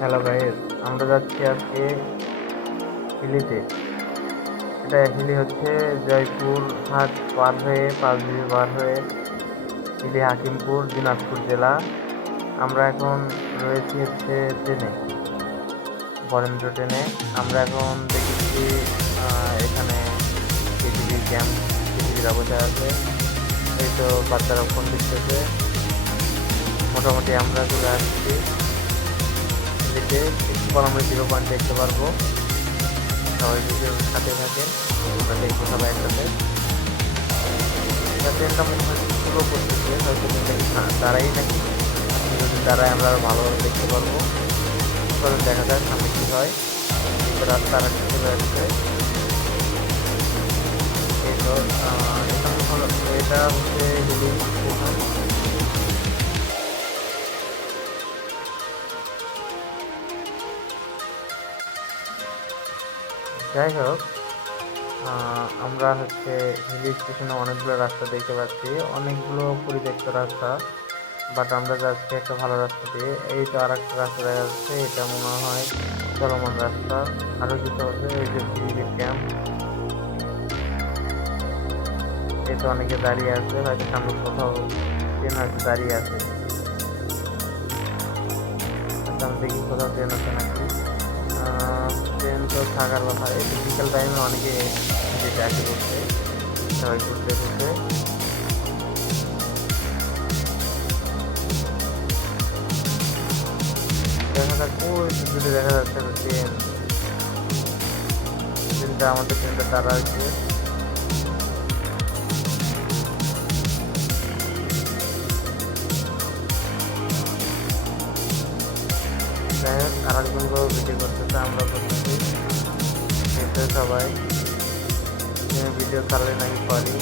Hello guys, আমরা যাচ্ছি আজকে হিলিতে। এটা হিলি হচ্ছে জয়পুর হাট পার হয়ে পাঁচবিবি পার হয়ে হিলি হাকিমপুর দিনাজপুর জেলা। আমরা এখন রয়েছি হচ্ছে ট্রেনে, বরেন্দ্র ট্রেনে। আমরা এখন দেখেছি এখানে কেজিবি ক্যাম্প, কেজিবিরা বসে আছে। এই তো বাচ্চারা ফোন দিচ্ছে। মোটামুটি আমরা চলে আসছি হিলিতে। একটু পর আমরা 0 পয়েন্ট দেখতে পারবো। সবাই ভিডিওর সাথে থাকেন, আমরা দেখবো সবাই একসাথে। ট্রেনটা মনে হয় স্লো করতেছে, হয়তো দাঁড়াই নাকি। যদি দাঁড়ায় আমরা আরো ভালোভাবে দেখতে পারবো। চলুন দেখা যাক সামনে কি হয়। রাস্তা আর একটা চলে আসছে। এই তো এটা হচ্ছে হিলি স্টেশন। যাই হোক, আমরা হচ্ছে হিলি স্টেশনে অনেকগুলো রাস্তা দেখতে পাচ্ছি, অনেকগুলো পরিত্যক্ত রাস্তা। বাট আমরা যাচ্ছি একটা ভালো রাস্তা দিয়ে। এই তো আর একটা রাস্তা দেখা যাচ্ছে, এটা মনে হয় চলমান রাস্তা। আরো কিছু আছে, এই যে বিজিবির ক্যাম্প। এই তো অনেকে দাঁড়িয়ে আছে, হয়তো সামনে কোথাও ট্রেন হয়তো দাঁড়িয়ে আছে। আচ্ছা, আমি দেখি কোথাও ট্রেন আছে নাকি। ট্রেন তো থাকার কথা। এই তো বিকেল টাইমে অনেকে যেটা আসে করছে, সবাই ঘুরতে ঘুরতে। দেখা যাক, ওই দূরে দেখা যাচ্ছে ট্রেন। ট্রেনটা আমাদের ট্রেনটা তারা আছে। যাই হোক, আর একজন ভিডিও করতেছে, আমরা করতেছি। সবাই ভিডিও ছাড়লে নাকি করি।